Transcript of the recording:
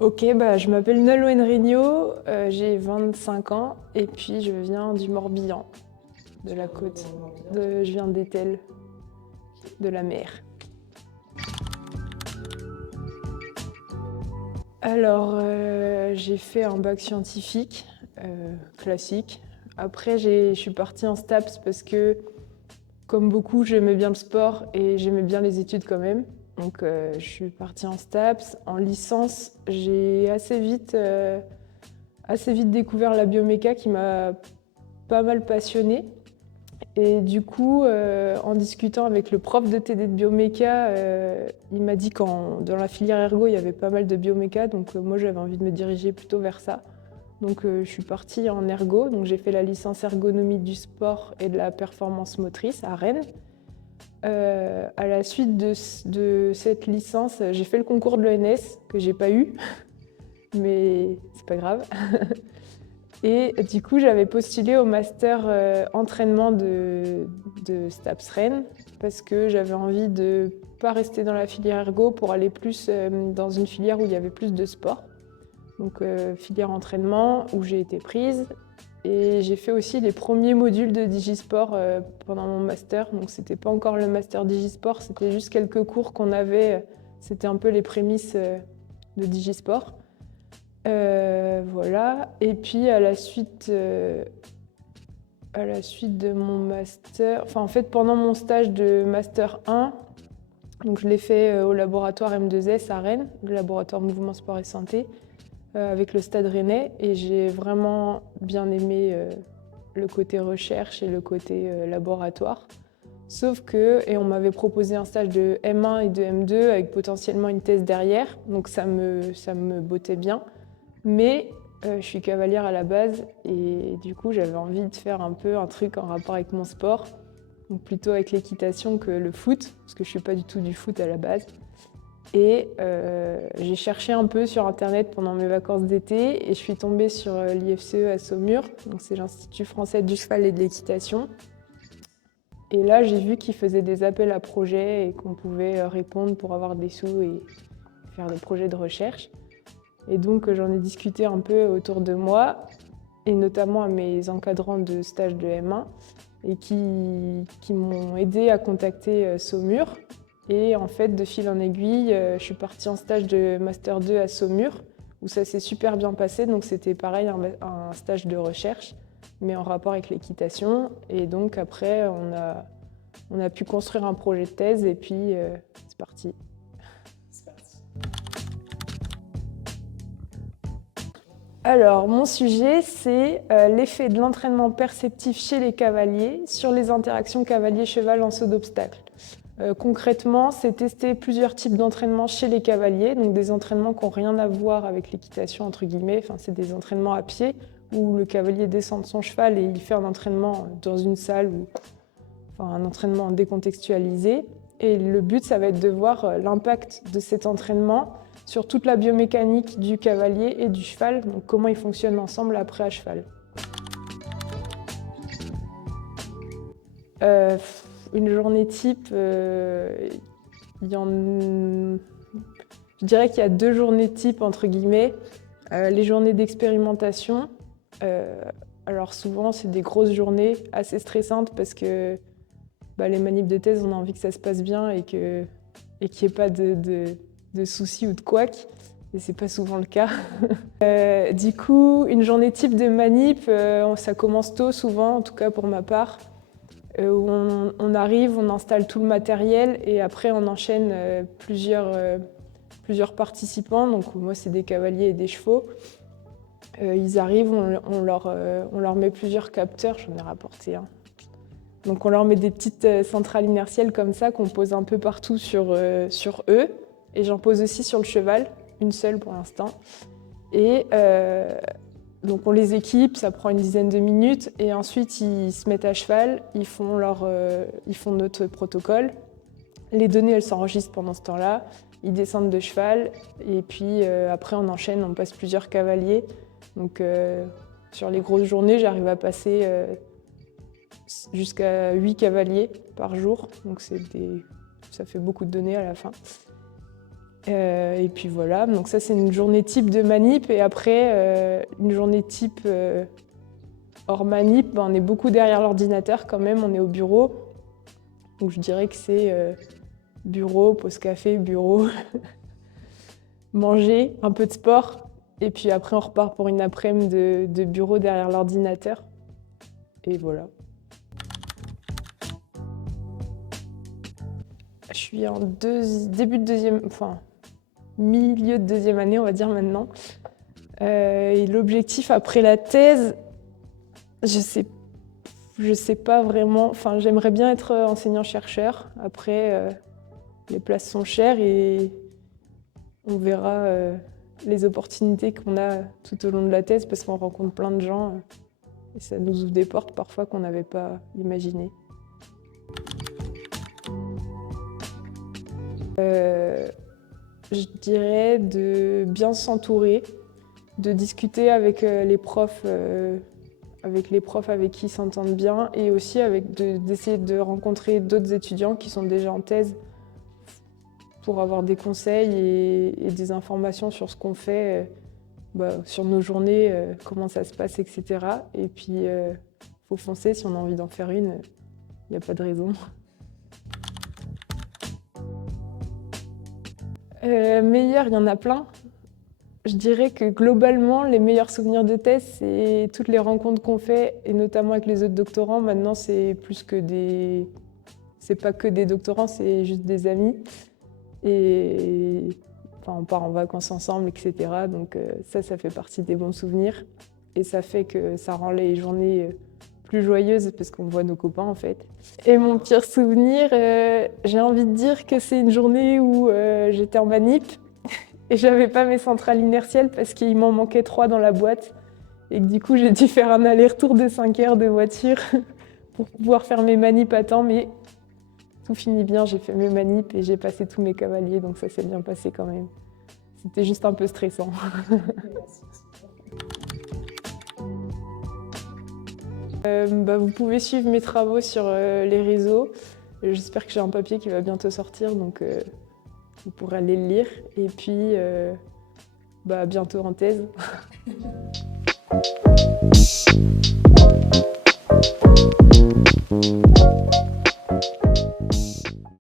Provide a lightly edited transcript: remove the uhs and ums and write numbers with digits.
Ok, bah, je m'appelle Nolwenn Regnault, j'ai 25 ans et puis je viens du Morbihan, de la côte. Je viens d'Étel, de la mer. Alors, j'ai fait un bac scientifique, classique. Après, je suis partie en STAPS parce que, comme beaucoup, j'aimais bien le sport et j'aimais bien les études quand même. Donc, je suis partie en STAPS. En licence, j'ai assez vite découvert la bioméca qui m'a pas mal passionnée. Et du coup, en discutant avec le prof de TD de bioméca, il m'a dit qu'dans la filière ergo, il y avait pas mal de bioméca, donc moi j'avais envie de me diriger plutôt vers ça. Donc je suis partie en ergo, donc j'ai fait la licence ergonomie du sport et de la performance motrice à Rennes. À la suite de cette licence, j'ai fait le concours de l'ENS que j'ai pas eu, mais c'est pas grave. Et du coup, j'avais postulé au master entraînement de STAPS Rennes parce que j'avais envie de pas rester dans la filière ergo pour aller plus dans une filière où il y avait plus de sport. Donc filière entraînement où j'ai été prise. Et j'ai fait aussi les premiers modules de Digisport pendant mon master. Donc c'était pas encore le master Digisport, c'était juste quelques cours qu'on avait. C'était un peu les prémices de Digisport. Voilà. Et puis à la suite de mon master, enfin en fait pendant mon stage de master 1, donc je l'ai fait au laboratoire M2S à Rennes, le laboratoire mouvement sport et santé, avec le Stade Rennais, et j'ai vraiment bien aimé le côté recherche et le côté laboratoire. Sauf que, et on m'avait proposé un stage de M1 et de M2 avec potentiellement une thèse derrière, donc ça me bottait bien. Mais je suis cavalière à la base et du coup j'avais envie de faire un peu un truc en rapport avec mon sport, donc plutôt avec l'équitation que le foot, parce que je suis pas du tout du foot à la base. Et j'ai cherché un peu sur internet pendant mes vacances d'été et je suis tombée sur l'IFCE à Saumur, donc c'est l'Institut français du cheval et de l'équitation. Et là j'ai vu qu'ils faisaient des appels à projets et qu'on pouvait répondre pour avoir des sous et faire des projets de recherche. Et donc j'en ai discuté un peu autour de moi, et notamment à mes encadrants de stage de M1, et qui m'ont aidé à contacter Saumur. Et en fait, de fil en aiguille, je suis partie en stage de Master 2 à Saumur, où ça s'est super bien passé. Donc c'était pareil, un stage de recherche, mais en rapport avec l'équitation. Et donc après, on a pu construire un projet de thèse, et puis c'est parti. Alors, mon sujet, c'est l'effet de l'entraînement perceptif chez les cavaliers sur les interactions cavalier-cheval en saut d'obstacle. Concrètement, c'est tester plusieurs types d'entraînements chez les cavaliers, donc des entraînements qui n'ont rien à voir avec l'équitation, entre guillemets. Enfin, c'est des entraînements à pied où le cavalier descend de son cheval et il fait un entraînement dans une salle, enfin, un entraînement décontextualisé. Et le but, ça va être de voir l'impact de cet entraînement sur toute la biomécanique du cavalier et du cheval, donc comment ils fonctionnent ensemble après à cheval. Euh, une journée type, je dirais qu'il y a 2 journées type entre guillemets. Les journées d'expérimentation, alors souvent c'est des grosses journées assez stressantes parce que les manips de thèse, on a envie que ça se passe bien et qu'il n'y ait pas de soucis ou de couacs. Et c'est pas souvent le cas. Du coup, une journée type de manip, ça commence tôt souvent, en tout cas pour ma part. Où on arrive, on installe tout le matériel et après on enchaîne plusieurs participants. Donc moi c'est des cavaliers et des chevaux. Ils arrivent, on leur met plusieurs capteurs, j'en ai rapporté un. Donc on leur met des petites centrales inertielles comme ça qu'on pose un peu partout sur eux. Et j'en pose aussi sur le cheval, une seule pour l'instant. Et donc on les équipe, ça prend une dizaine de minutes. Et ensuite ils se mettent à cheval, ils font notre protocole. Les données elles s'enregistrent pendant ce temps-là. Ils descendent de cheval et puis après on enchaîne, on passe plusieurs cavaliers. Donc sur les grosses journées, j'arrive à passer jusqu'à 8 cavaliers par jour, donc ça fait beaucoup de données à la fin. Et puis voilà, donc ça c'est une journée type de manip. Et après, une journée type hors manip, on est beaucoup derrière l'ordinateur quand même, on est au bureau. Donc je dirais que c'est bureau, pause café, bureau, manger, un peu de sport. Et puis après on repart pour une après-midi de bureau derrière l'ordinateur. Et voilà. Je suis en début de deuxième, enfin milieu de deuxième année, on va dire maintenant. Et l'objectif après la thèse, je sais pas vraiment. Enfin, j'aimerais bien être enseignant-chercheur. Après, les places sont chères et on verra les opportunités qu'on a tout au long de la thèse parce qu'on rencontre plein de gens et ça nous ouvre des portes parfois qu'on n'avait pas imaginées. Je dirais de bien s'entourer, de discuter avec les profs avec qui ils s'entendent bien et aussi d'essayer de rencontrer d'autres étudiants qui sont déjà en thèse pour avoir des conseils et des informations sur ce qu'on fait, sur nos journées, comment ça se passe, etc. Et puis, faut foncer si on a envie d'en faire une, il n'y a pas de raison. Meilleur, il y en a plein. Je dirais que globalement, les meilleurs souvenirs de thèse, c'est toutes les rencontres qu'on fait, et notamment avec les autres doctorants. Maintenant, c'est pas que des doctorants, c'est juste des amis. Et enfin, on part en vacances ensemble, etc. Donc ça fait partie des bons souvenirs. Et ça fait que ça rend les journées plus joyeuses parce qu'on voit nos copains en fait. Et mon pire souvenir, j'ai envie de dire que c'est une journée où j'étais en manip et j'avais pas mes centrales inertielles parce qu'il m'en manquait 3 dans la boîte. Et que du coup, j'ai dû faire un aller-retour de 5 heures de voiture pour pouvoir faire mes manips à temps. Mais tout finit bien, j'ai fait mes manips et j'ai passé tous mes cavaliers, donc ça s'est bien passé quand même. C'était juste un peu stressant. Vous pouvez suivre mes travaux sur les réseaux. J'espère que j'ai un papier qui va bientôt sortir, donc vous pourrez aller le lire. Et puis, bientôt en thèse.